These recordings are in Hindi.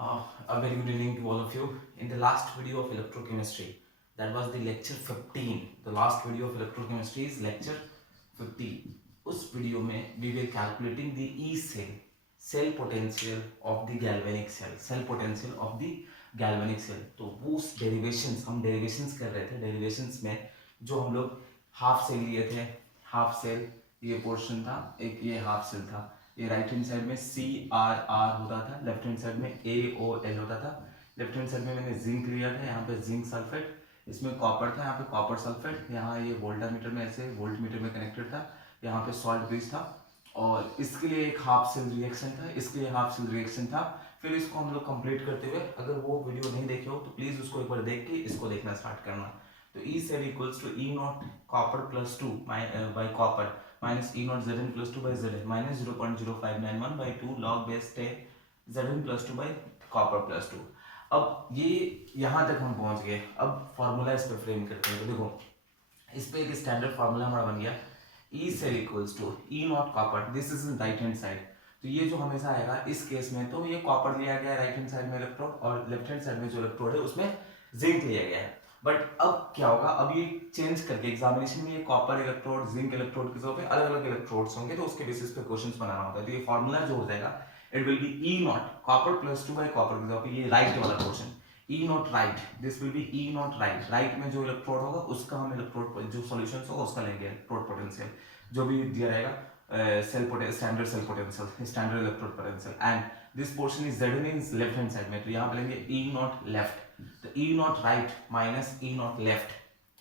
A very good evening to all of you. In the last video of electrochemistry, that was the lecture 15. The last video of electrochemistry is lecture 15. उस वीडियो में we were calculating the E cell potential of the galvanic cell potential of the galvanic cell. तो वो उस derivations हम derivations कर रहे थे. derivations में जो हम लोग हाफ सेल लिए थे, हाफ सेल ये पोर्शन था, एक ये हाफ सेल था. ये राइट हैंड साइड में CRR होता था, लेफ्ट हैंड साइड में AOL होता था. लेफ्ट हैंड साइड में मैंने जिंक लिया था, यहाँ पे जिंक सल्फेट, इसमें कॉपर था, यहाँ पे कॉपर सल्फेट, यहाँ ये वोल्टामीटर में ऐसे वोल्टमीटर में कनेक्टेड था, यहाँ पे सॉल्ट ब्रिज था. और इसके लिए एक हाफ सेल रिएक्शन था, इसके लिए हाफ सेल रिएक्शन था. फिर इसको हम लोग कंप्लीट करते हुए, अगर वो वीडियो नहीं देखे हो तो प्लीज उसको एक बार देख के इसको देखना स्टार्ट करना. तो E cell equals to E naught copper plus 2 by copper minus E naught Zn plus 2 by Zn minus 0.0591 by 2 log base 10 Zn plus 2 by copper plus 2. अब ये यहाँ तक हम पहुँच गए. अब फॉर्मूला इस पे फ्रेम करते हैं. तो देखो इस पे एक स्टैंडर्ड फार्मूला हमारा बन गया. E cell equals to E naught copper. This is in right hand side. तो ये जो हमेशा आएगा इस केस में, तो ये कॉपर लिया गया है राइट हैंड साइड में इलेक्ट्रोड, और लेफ्ट हैंड साइड में जो इलेक्ट्रोड है उसमें जिंक लिया गया है. बट अब क्या होगा, अब ये चेंज करके एग्जामिनेशन में ये कॉपर इलेक्ट्रोड जिंक इलेक्ट्रोड के पे अलग अलग इलेक्ट्रोड्स होंगे, तो उसके बेसिस पे क्वेश्चंस बनाना होता है. तो ये फॉर्मूला जो हो जाएगा, it will be E not copper plus 2 bye copper के, ये राइट वाला portion E not right, this will be E not right. Right में जो इलेक्ट्रोड होगा उसका हम इलेक्ट्रोड जो सॉल्यूशंस होगा उसका लेंगे इलेक्ट्रोड पोटेंशियल जो भी दिया रहेगा, cell potential, standard cell potential, standard electrode potential. And this portion is Zn in left hand side में, तो यहाँ पे लेंगे E नॉट लेफ्ट, तो E not right minus E not left.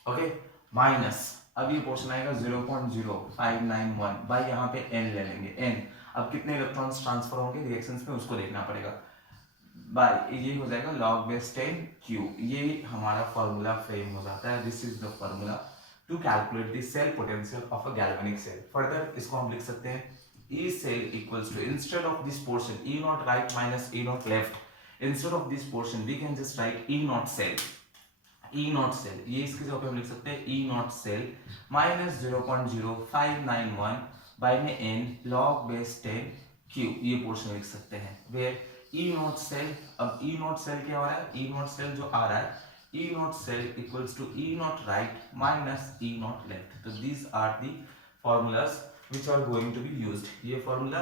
Okay, minus अब ये पोर्शन आएगा 0.0591 बाय यहाँ पे N ले लेंगे. N अब कितने इलेक्ट्रॉन्स ट्रांसफर होंगे रिएक्शंस में उसको देखना पड़ेगा, बाय ये हो जाएगा log base 10 Q. ये हमारा फॉर्मूला फ्रेम हो जाता है. This is the formula to calculate the cell potential of a galvanic cell. Further इसको हम लिख सकते हैं E cell equals to, instead of this portion E naught right minus E naught left, instead of this portion we can just write E naught cell. E naught cell ये इसके जगह पे हम लिख सकते हैं E naught cell minus 0.0591 by में N log base 10 Q. ये पोर्शन लिख सकते हैं where E naught cell, अब E naught cell क्या हो रहा है, E naught cell जो आ रहा है E naught cell equals to E naught right minus E naught left. तो these are the formulas which are going to be used. ये फॉर्मूला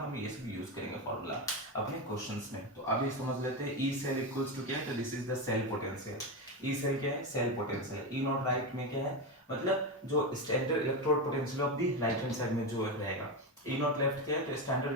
हम ये सब यूज करेंगे फॉर्मूला अपने क्वेश्चंस में. तो अभी समझ लेते हैं E cell equals to क्या है, तो this is the cell potential. E cell क्या है, cell potential. E not right में क्या है, मतलब जो standard electrode potential of the right hand side में जो रहेगा. E नॉट लेफ्ट क्या है, तो स्टैंडर्ड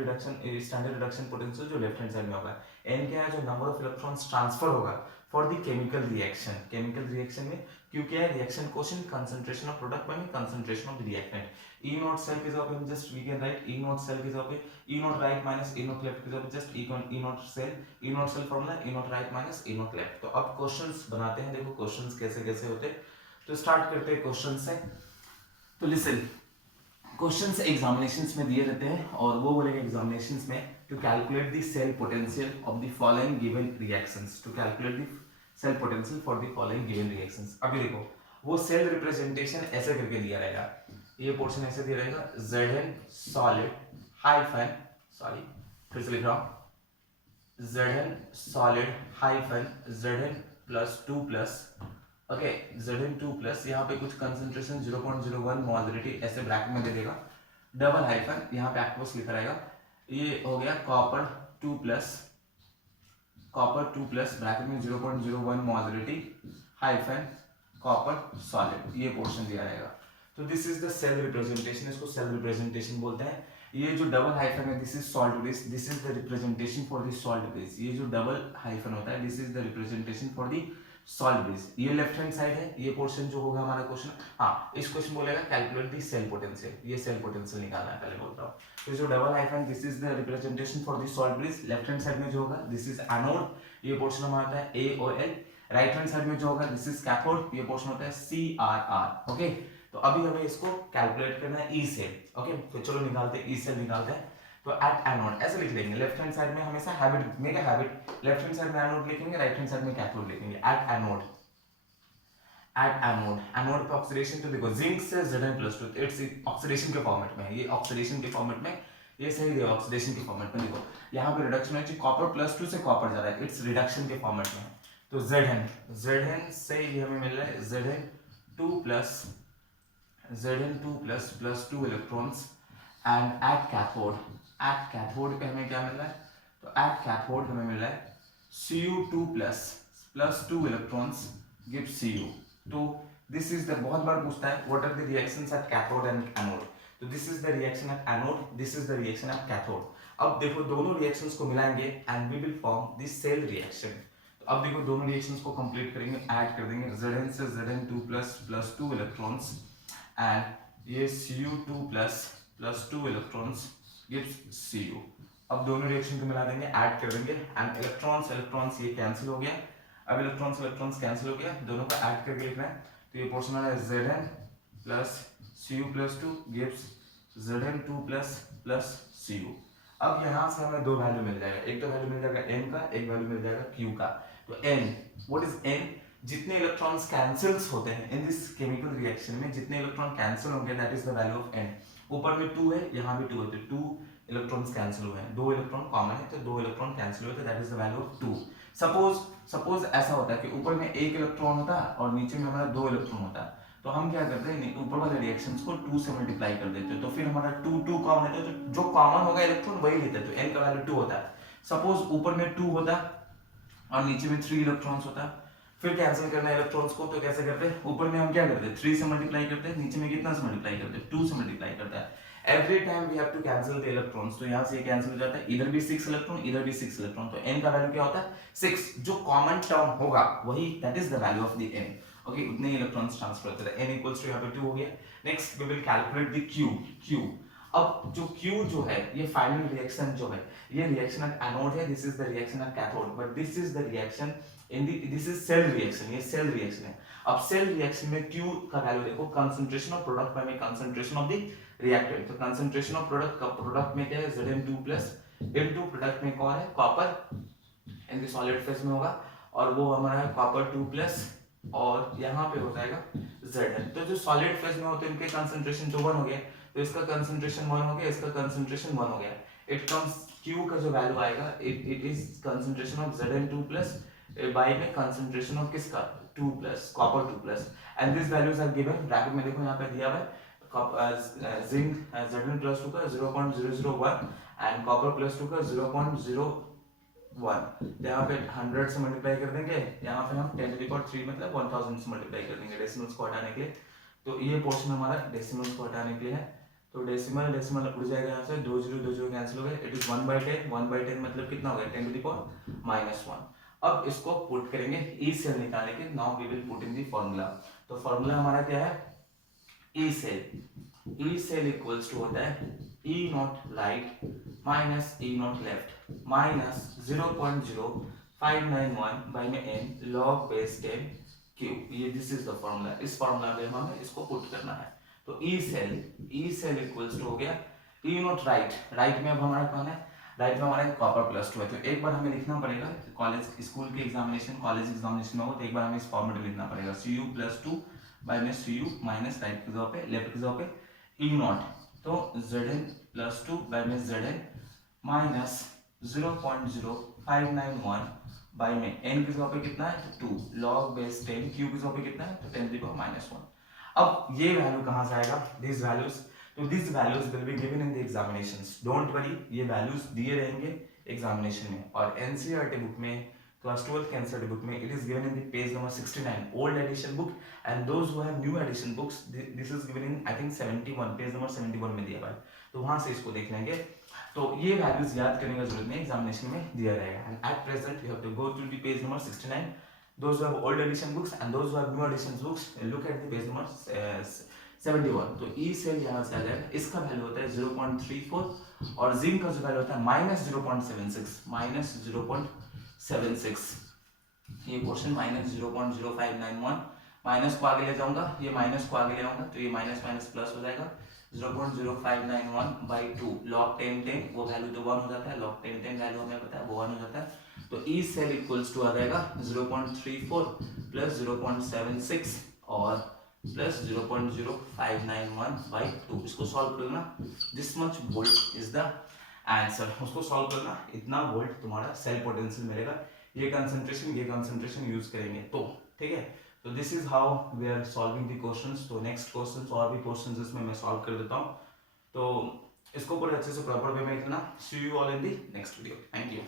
रिडक्शन पोटेंशियल जो लेफ्ट हैंड साइड में होगा. N क्या है, जो नंबर ऑफ इलेक्ट्रॉन्स ट्रांसफर होगा फॉर द केमिकल रिएक्शन में. क्यों क्या है, reaction coefficient, concentration of product by concentration of the reactant. E not cell के जगह पे हम just we can write E not cell के जगह पे E not right minus E not left के जगह पे just E not cell formula E not right minus E not left. तो अब क्वेश्चंस बनाते हैं. देखो क्वेश्चंस कैसे कैसे होते हैं, तो स्टार्ट करते हैं क्वेश्चन से. तो लिसन, क्वेश्चंस एग्जामिनेशंस में दिए रहते हैं और वो बोलेंगे एग्जामिनेशंस में to calculate the cell potential of the following given reactions, to calculate the cell potential for the following given reactions. अभी देखो वो सेल रिप्रेजेंटेशन ऐसे करके दिया रहेगा, ये पोर्शन ऐसे दिया रहेगा Zn सॉलिड हाइफन, सॉरी फिर से लिख रहा हूं, Zn solid hyphen Zn plus 2 plus, okay Zn 2 plus, यहाँ पे कुछ कंसंट्रेशन 0.01 मोलरिटी ऐसे ब्रैकेट में दे देगा, डबल हाइफन यहाँ पे एक्वस लिखा रहेगा. ये हो गया कॉपर 2 प्लस ब्रैकेट में 0.01 मोलरिटी हाइफन कॉपर सॉलिड, ये पोर्शन दिया रहेगा. तो this is the cell representation, इसको सेल रिप्रेजेंटेशन बोलते हैं. ये जो डबल हाइफन है this is salt base, this is the representation for the salt base. ये जो डबल हाइफन होता है this is the representation for the salt base. ये लेफ्ट हैंड साइड है, ये पोर्शन जो होगा हमारा क्वेश्चन. हाँ, इस क्वेश्चन बोलेगा कैलकुलेट द सेल पोटेंशियल, ये सेल पोटेंशियल निकालना है पहले बोलता हूँ. तो जो double hyphen this is the representation for the salt base. Left hand side में जो होगा दिस इज एनोड, ये पोर्शन हमारा होता है AOL. राइट हैंड साइड में जो होगा दिस इज कैथोड, ये पोर्शन होता है CRR. ओके, तो अभी हमें इसको कैलकुलेट करना है E सेल. ओके, तो चलो निकालते हैं E सेल निकालते हैं. तो एट एनोड ऐसे लिख लेंगे, लेफ्ट हैंड साइड में हमेशा habit make a habit, left hand side में एनोड लिखेंगे, राइट हैंड साइड में कैथोड लिखेंगे. एट एनोड एनोड पे ऑक्सीडेशन, तो देखो जिंक से Zn+2, इट्स ऑक्सीडेशन के फॉर्मेट में है, ये ऑक्सीडेशन के फॉर्मेट में ये सही है ऑक्सीडेशन के फॉर्मेट में। देखो यहाँ पे रिडक्शन है, कॉपर +2 से कॉपर जा रहा है, इट्स रिडक्शन के फॉर्मेट में। तो Zn से ये हमें मिल रहा है Zn2 plus 2 electrons and at cathode पे हमें क्या मिल रहा है, तो एट कैथोड हमें मिल रहा है Cu2 plus 2 electrons give Cu। तो दिस इज द, बहुत बार पूछता है what are the reactions at cathode and anode. तो this is the reaction at anode, this is the reaction at cathode. अब देखो दोनों रिएक्शंस को मिलाएंगे and we will form this cell reaction. तो अब देखो दोनों रिएक्शंस को कंप्लीट करेंगे, ऐड कर देंगे Zn से Zn2 प्लस 2 इलेक्ट्रॉन्स एंड ये Cu2 plus 2 electrons gives Cu। अब दोनों रिएक्शन को मिला देंगे, ऐड कर देंगे एंड इलेक्ट्रॉन्स ये कैंसिल हो गया। अब इलेक्ट्रॉन्स कैंसिल हो गया, दोनों को ऐड करके लिखना है। तो ये पोर्शन आ रहा है Zn plus Cu plus 2 gives Zn2 plus Cu। अब यहाँ से हमें दो वैल्यू मिल जाएगा, एक तो वैल्यू मिल जाएगा n का, एक वैल्यू मिल जाएगा q का। तो n, व्हाट इज n, जितने इलेक्ट्रॉन्स कैंसिल्स होते हैं इन दिस केमिकल रिएक्शन में, जितने इलेक्ट्रॉन कैंसिल होंगे that is the value of n। ऊपर में 2 है, यहाँ भी 2 है, तो 2 इलेक्ट्रॉन्स कैंसिल हुए हैं, 2 इलेक्ट्रॉन कॉमन है तो 2 इलेक्ट्रॉन कैंसिल हुए, तो that is the value of 2। Suppose ऐसा होता है कि ऊपर में 1 इलेक्ट्रॉन होता और नीचे में हमारा 2 इलेक्ट्रॉन होता, तो हम क्या करते हैं, ऊपर वाले रिएक्शंस को 2 से मल्टीप्लाई कर देते हैं, तो फिर हमारा 2 कॉमन है, तो जो कॉमन होगा इलेक्ट्रॉन वही लेते हैं, तो n का वैल्यू 2 होता है। सपोज ऊपर में 2 होता और नीचे में 3 इलेक्ट्रॉन्स होता, फिर कैंसिल करना है इलेक्ट्रॉन्स को, तो कैसे करते हैं, ऊपर में हम क्या करते हैं 3 से मल्टीप्लाई करते हैं, नीचे में कितना से मल्टीप्लाई करते हैं 2 से मल्टीप्लाई करते हैं। Every time we have to cancel the electrons, तो यहाँ से ये कैंसिल हो जाता है, इधर भी 6 इलेक्ट्रॉन, इधर भी 6 इलेक्ट्रॉन, तो n का वैल्यू क्या होता है 6। जो कॉमन टर्म होगा वही, that is the value of the n। Okay, उतने ही इलेक्ट्रॉन्स ट्रांसफर होते हैं। n इक्वल्स टू यहाँ पे 2 हो गया। Next we will calculate the q। अब जो q जो है, ये फाइनल रिएक्शन जो है, ये रिएक्शन एट एनोड है, this is the reaction at cathode, but this is the reaction in the, this is cell reaction, ये सेल रिएक्शन है। अब सेल रिएक्शन में q का वैल्यू देखो, concentration of product by concentration of the reactant. तो कंसंट्रेशन ऑफ प्रोडक्ट का, प्रोडक्ट में क्या है Zn2 प्लस इनटू प्रोडक्ट में कौन है copper, in the solid phase में होगा, और वो हमारा है कॉपर 2 प्लस, और यहाँ पे हो जाएगा Zn। तो जो सॉलिड फेज में होते हैं इनके कंसंट्रेशन तो 1 हो गया, तो इसका कंसंट्रेशन 1 हो गया, इसका कंसंट्रेशन 1 हो गया। इट कम्स q का जो वैल्यू आएगा, it is concentration of Zn2 plus by में कंसंट्रेशन ऑफ किसका 2 plus, copper 2 plus, and this values are given bracket में, देखो यहाँ पे दिया हुआ है जिंक Zn प्लस 2 का 0.001 एंड कॉपर प्लस 2 का 0.01। यहाँ पे 100 से मल्टीप्लाई कर देंगे, यहाँ पे हम 10⁻³ मतलब 1000 से मल्टीप्लाई कर देंगे डेसिमल्स को हटाने के लिए। तो ये पोर्शन हमारा डेसिमल्स को हटाने के लिए है, तो डेसिमल उड़ जाएगा यहाँ से, 2 0 कैंसिल हो गए, इट इज 1/10 मतलब कितना हो गया 10⁻⁻1। अब इसको पुट करेंगे ई सेल निकालने के, now we will put in the formula. तो फार्मूला हमारा क्या है, ई सेल इक्वल्स टू होता है E not right minus E not left minus 0.0591 by में n log बेस 10 Q। ये दिस इज द फार्मूला, इस फार्मूला में हमें इसको पुट करना है। तो E सेल इक्वल्स टू हो गया E नॉट राइट में अब हमारा कौन है, राइट में हमारा कॉपर +2 है, तो एक बार हमें लिखना पड़ेगा, कॉलेज स्कूल के एग्जामिनेशन कॉलेज एग्जामिनेशन में हो तो एक बार हमें इस फॉर्मेट में लिखना पड़ेगा, Cu +2 बाय में Cu माइनस राइट की जगह पे, लेफ्ट की जगह पे E नॉट, तो Zn +2 बाय में Zn माइनस 0.0591 बाय में n की जगह पे कितना है 2 log बेस 10 q की जगह पे कितना है तो 10⁻⁻1। अब ये वैल्यू कहाँ से आएगा, दिस वैल्यूज, तो this values will be given in the examinations, don't worry, ये वैल्यूज दिए रहेंगे एग्जामिनेशन में। और एनसीईआरटी बुक में, क्लास 12 के एनसीईआरटी बुक में, it is given in the page number 69 old edition book, and those who have new edition books this is given in I think 71 page number 71 में दिया हुआ है, तो वहां से इसको देख लेंगे। तो ये वैल्यूज याद करने का जरूरत नहीं, एग्जामिनेशन में दिया रहेगा। And at present you have to go to the page number 69, those who have old edition books and those who have new edition books look at the page number 71। तो E सेल यहाँ से आ जाएगा, इसका वैल्यू होता है 0.34 और जिंक का जो वैल्यू होता है -0.76, ये क्वेश्चन -0.0591, माइनस को आगे ले जाऊंगा, ये माइनस को आगे ले आऊंगा तो ये माइनस माइनस प्लस हो जाएगा, 0.0591 बाई 2 log 10 वो वैल्यू तो 1 हो जाता है, log 10 वैल्यू हमें पता है वो 1 हो जाता है। तो E सेल इक्वल्स टू आ जाएगा 0.34 प्लस 0.76 और प्लस 0.059152, इसको सॉल्व करना, this much volt is the answer. उसको सॉल्व करना, इतना वोल्ट तुम्हारा सेल पोटेंशियल मिलेगा, ये कंसंट्रेशन यूज करेंगे तो, ठीक है। तो this is how we are solving the questions. तो नेक्स्ट क्वेश्चंस और भी क्वेश्चंस इसमें मैं सॉल्व कर देता हूँ, तो इसको पूरे अच्छे से प्रॉपर वे में लिखना। See you all in the next video, thank you.